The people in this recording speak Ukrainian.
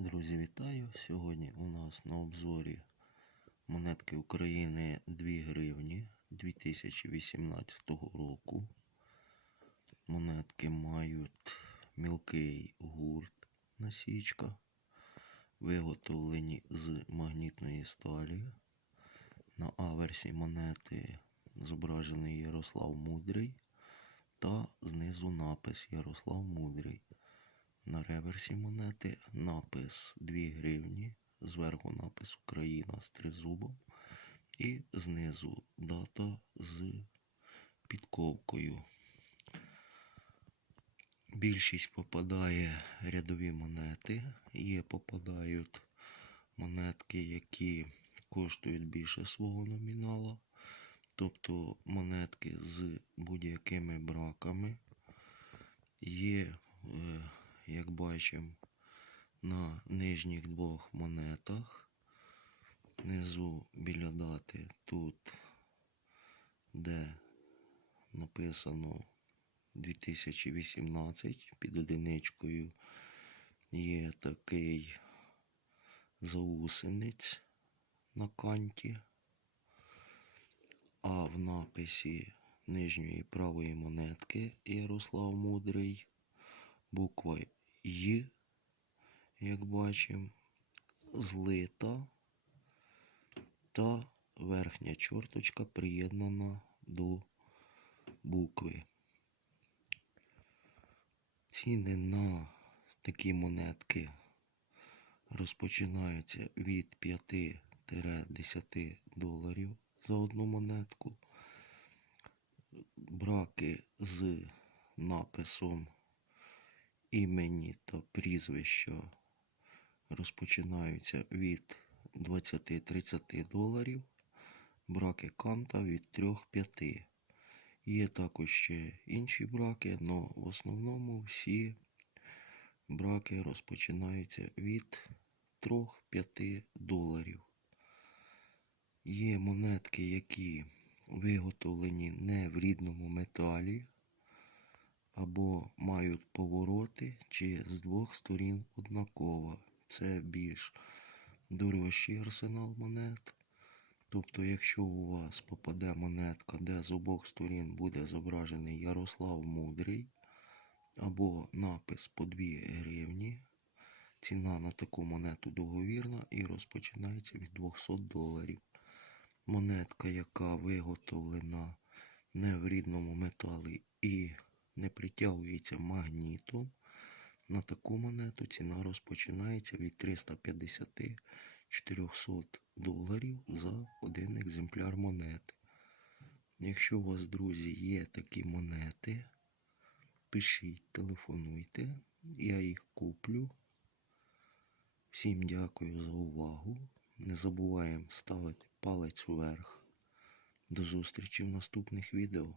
Друзі, вітаю! Сьогодні у нас на обзорі монетки України 2 гривні 2018 року. Монетки мають мілкий гурт насічка, виготовлені з магнітної сталі. На аверсі монети зображений Ярослав Мудрий та знизу напис Ярослав Мудрий. На реверсі монети напис 2 гривні, зверху напис Україна з тризубом і знизу дата з підковкою. Більшість попадає рядові монети, є попадають монетки, які коштують більше свого номінала, тобто монетки з будь-якими браками. Є е, як бачимо, на нижніх двох монетах. Внизу біля дати тут, де написано 2018 під одиничкою є такий заусенець на канті, а в написі нижньої правої монетки Ярослав Мудрий буква Й, як бачимо, злита та верхня чорточка приєднана до букви. Ціни на такі монетки розпочинаються від 5-10 доларів за одну монетку. Браки з написом імені та прізвища розпочинаються від 20-30 доларів, браки канта від 3-5. Є також ще інші браки, але в основному всі браки розпочинаються від 3-5 доларів. Є монетки, які виготовлені не в рідному металі або мають повороти, чи з двох сторін однаково. Це більш дорожчий арсенал монет. Тобто, якщо у вас попаде монетка, де з обох сторін буде зображений Ярослав Мудрий, або напис по 2 гривні, ціна на таку монету договірна і розпочинається від 200 доларів. Монетка, яка виготовлена не в рідному металі і не притягується магнітом. На таку монету ціна розпочинається від 350-400 доларів за один екземпляр монети. Якщо у вас, друзі, є такі монети, пишіть, телефонуйте, я їх куплю. Всім дякую за увагу. Не забуваємо ставити палець вверх. До зустрічі в наступних відео.